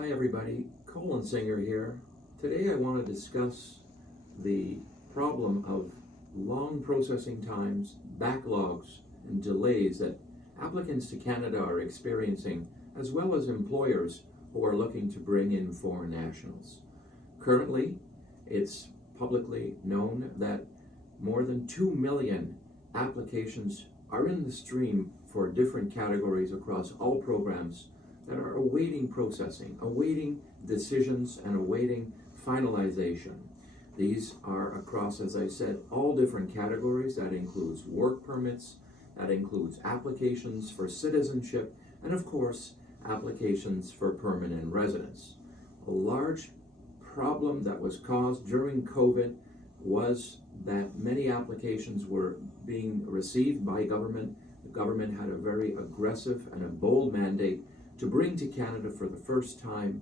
Hi everybody, Colin Singer here. Today I want to discuss the problem of long processing times, backlogs, and delays that applicants to Canada are experiencing, as well as employers who are looking to bring in foreign nationals. Currently, it's publicly known that more than 2 million applications are in the stream for different categories across all programs that are awaiting processing, awaiting decisions, and awaiting finalization. These are across, as I said, all different categories. That includes work permits, that includes applications for citizenship, and of course, applications for permanent residence. A large problem that was caused during COVID was that many applications were being received by government. The government had a very aggressive and a bold mandate to bring to Canada for the first time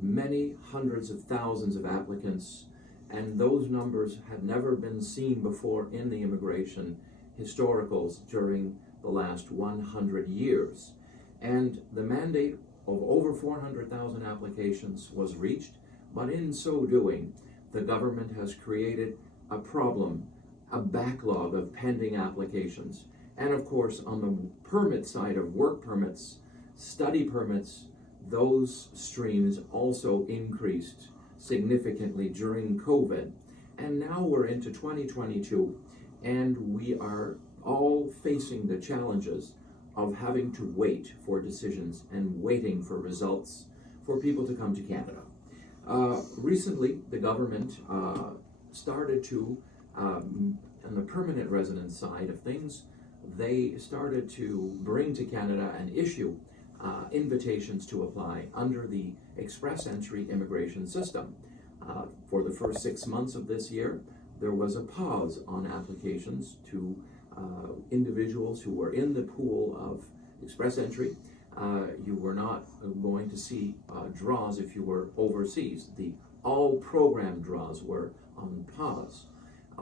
many hundreds of thousands of applicants, and those numbers had never been seen before in the immigration historicals during the last 100 years. And the mandate of over 400,000 applications was reached, but in so doing, the government has created a problem, a backlog of pending applications. And of course, on the permit side of work permits, study permits, those streams also increased significantly during COVID. And now we're into 2022, and we are all facing the challenges of having to wait for decisions and waiting for results for people to come to Canada. Recently, the government started to, on the permanent residence side of things, they started to bring to Canada and issue invitations to apply under the express entry immigration system. For the first 6 months of this year, there was a pause on applications to individuals who were in the pool of express entry. You were not going to see draws if you were overseas. The all program draws were on pause.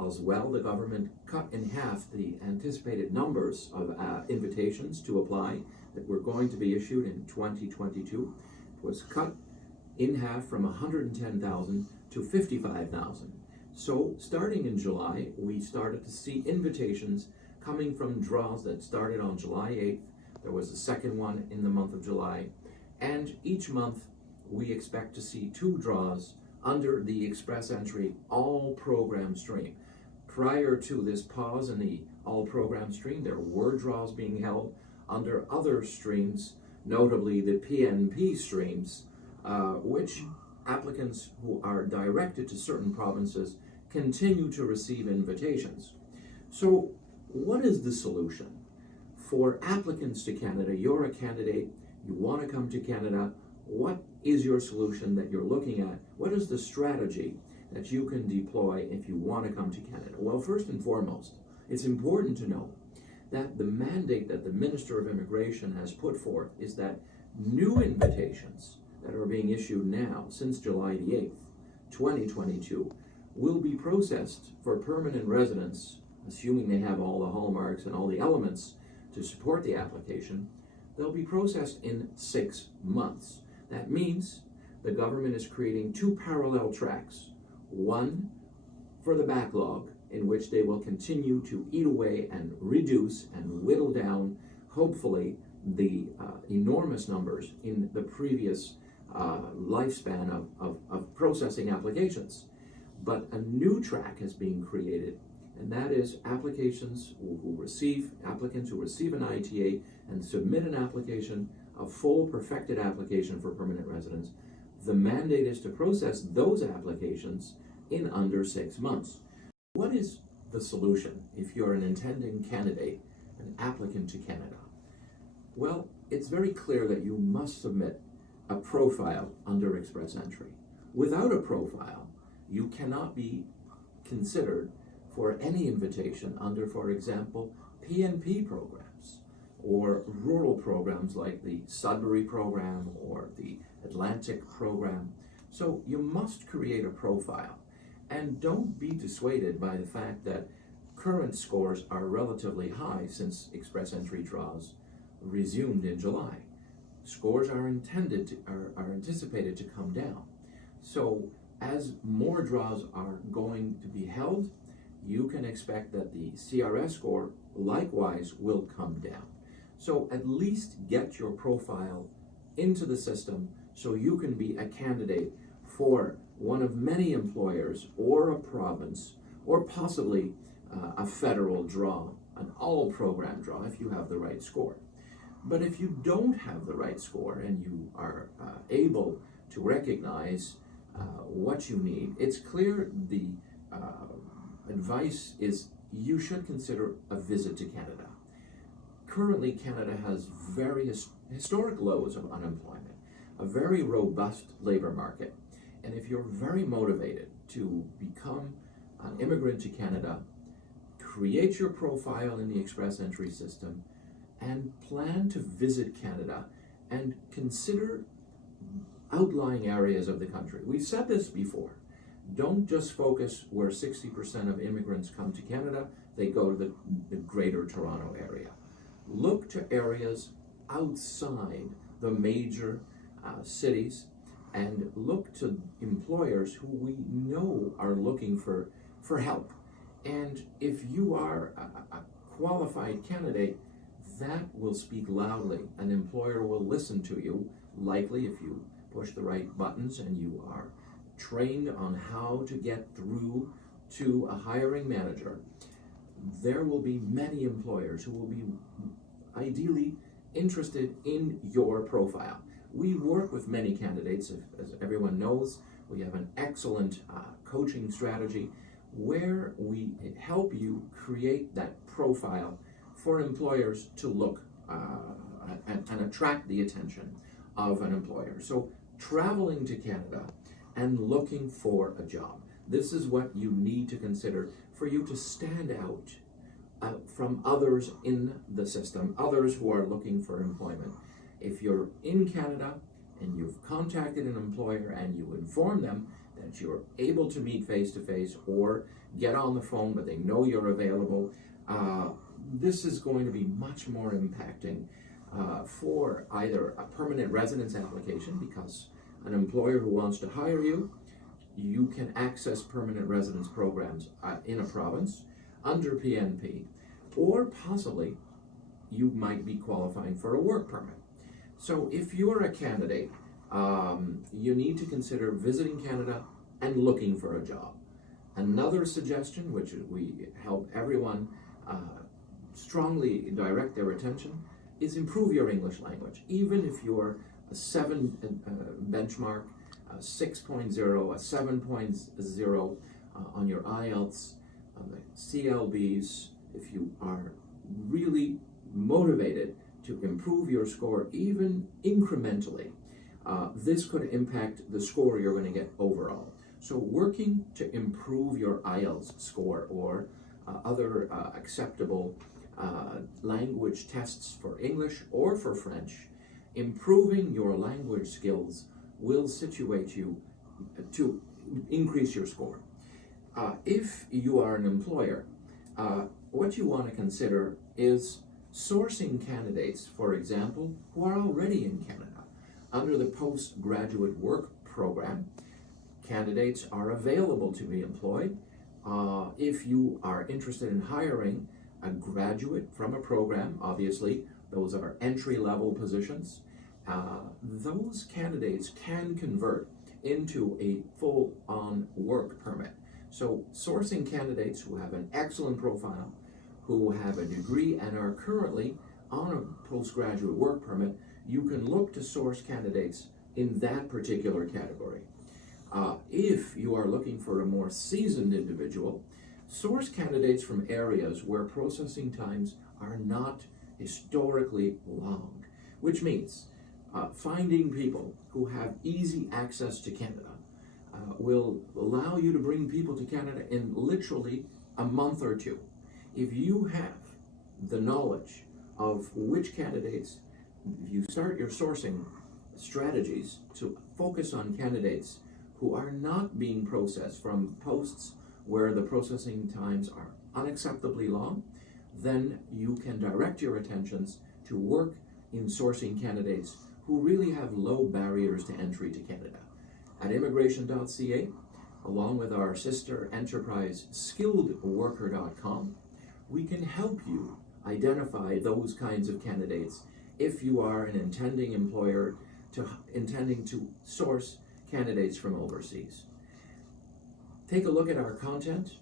As well, the government cut in half the anticipated numbers of invitations to apply that were going to be issued in 2022. It was cut in half from 110,000 to 55,000. So starting in July, we started to see invitations coming from draws that started on July 8th. There was a second one in the month of July. And each month, we expect to see 2 draws under the express entry all program stream. Prior to this pause in the all program stream, there were draws being held under other streams, notably the PNP streams, which applicants who are directed to certain provinces continue to receive invitations. So what is the solution? For applicants to Canada, you're a candidate, you want to come to Canada, what is your solution that you're looking at? What is the strategy that you can deploy if you want to come to Canada? Well, first and foremost, it's important to know that the mandate that the Minister of Immigration has put forth is that new invitations that are being issued now since July the 8th, 2022, will be processed for permanent residents, assuming they have all the hallmarks and all the elements to support the application. They'll be processed in 6 months. That means the government is creating 2 parallel tracks. One for the backlog, in which they will continue to eat away and reduce and whittle down, hopefully, the enormous numbers in the previous lifespan of processing applications. But a new track is being created, and that is applicants who receive an ITA and submit an application, a full perfected application for permanent residence. The mandate is to process those applications in under 6 months. What is the solution if you're an intending candidate, an applicant to Canada? Well, it's very clear that you must submit a profile under express entry. Without a profile, you cannot be considered for any invitation under, for example, PNP programs or rural programs like the Sudbury program or the Atlantic program. So you must create a profile, and don't be dissuaded by the fact that current scores are relatively high since express entry draws resumed in July. scores are anticipated to come down. So as more draws are going to be held, you can expect that the CRS score likewise will come down. So at least get your profile into the system so you can be a candidate for one of many employers or a province or possibly a federal draw, an all-program draw if you have the right score. But if you don't have the right score and you are able to recognize what you need, it's clear the advice is you should consider a visit to Canada. Currently, Canada has very historic lows of unemployment, a very robust labor market, and if you're very motivated to become an immigrant to Canada, create your profile in the Express Entry system and plan to visit Canada and consider outlying areas of the country. We've said this before. Don't just focus where 60% of immigrants come to Canada, they go to the Greater Toronto area. Look to areas outside the major cities and look to employers who we know are looking for help. And if you are a qualified candidate, that will speak loudly. An employer will listen to you, likely if you push the right buttons and you are trained on how to get through to a hiring manager. There will be many employers who will be ideally interested in your profile. We work with many candidates, as everyone knows. We have an excellent coaching strategy where we help you create that profile for employers to look and attract the attention of an employer. So traveling to Canada and looking for a job, this is what you need to consider for you to stand out from others in the system, others who are looking for employment. If you're in Canada and you've contacted an employer and you inform them that you're able to meet face-to-face or get on the phone, but they know you're available, this is going to be much more impacting for either a permanent residence application, because an employer who wants to hire you, you can access permanent residence programs in a province under PNP, or possibly you might be qualifying for a work permit. So if you're a candidate, you need to consider visiting Canada and looking for a job. Another suggestion, which we help everyone strongly direct their attention, is improve your English language. Even if you're a 7 benchmark, a 6.0, a 7.0 on your IELTS, on the CLBs, if you are really motivated to improve your score even incrementally, this could impact the score you're going to get overall. So working to improve your IELTS score or other acceptable language tests for English or for French, improving your language skills will situate you to increase your score. If you are an employer, what you want to consider is sourcing candidates, for example, who are already in Canada. Under the postgraduate work program, candidates are available to be employed. If you are interested in hiring a graduate from a program, obviously those are entry-level positions, those candidates can convert into a full-on work permit. So sourcing candidates who have an excellent profile, who have a degree and are currently on a postgraduate work permit, you can look to source candidates in that particular category. If you are looking for a more seasoned individual, source candidates from areas where processing times are not historically long, which means finding people who have easy access to Canada will allow you to bring people to Canada in literally a month or two. If you have the knowledge of which candidates, if you start your sourcing strategies to focus on candidates who are not being processed from posts where the processing times are unacceptably long, then you can direct your attentions to work in sourcing candidates who really have low barriers to entry to Canada. At immigration.ca, along with our sister enterprise skilledworker.com, we can help you identify those kinds of candidates if you are an intending employer intending to source candidates from overseas. Take a look at our content,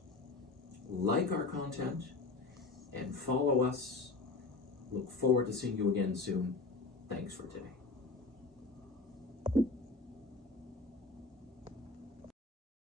like our content, and follow us. Look forward to seeing you again soon. Thanks for today.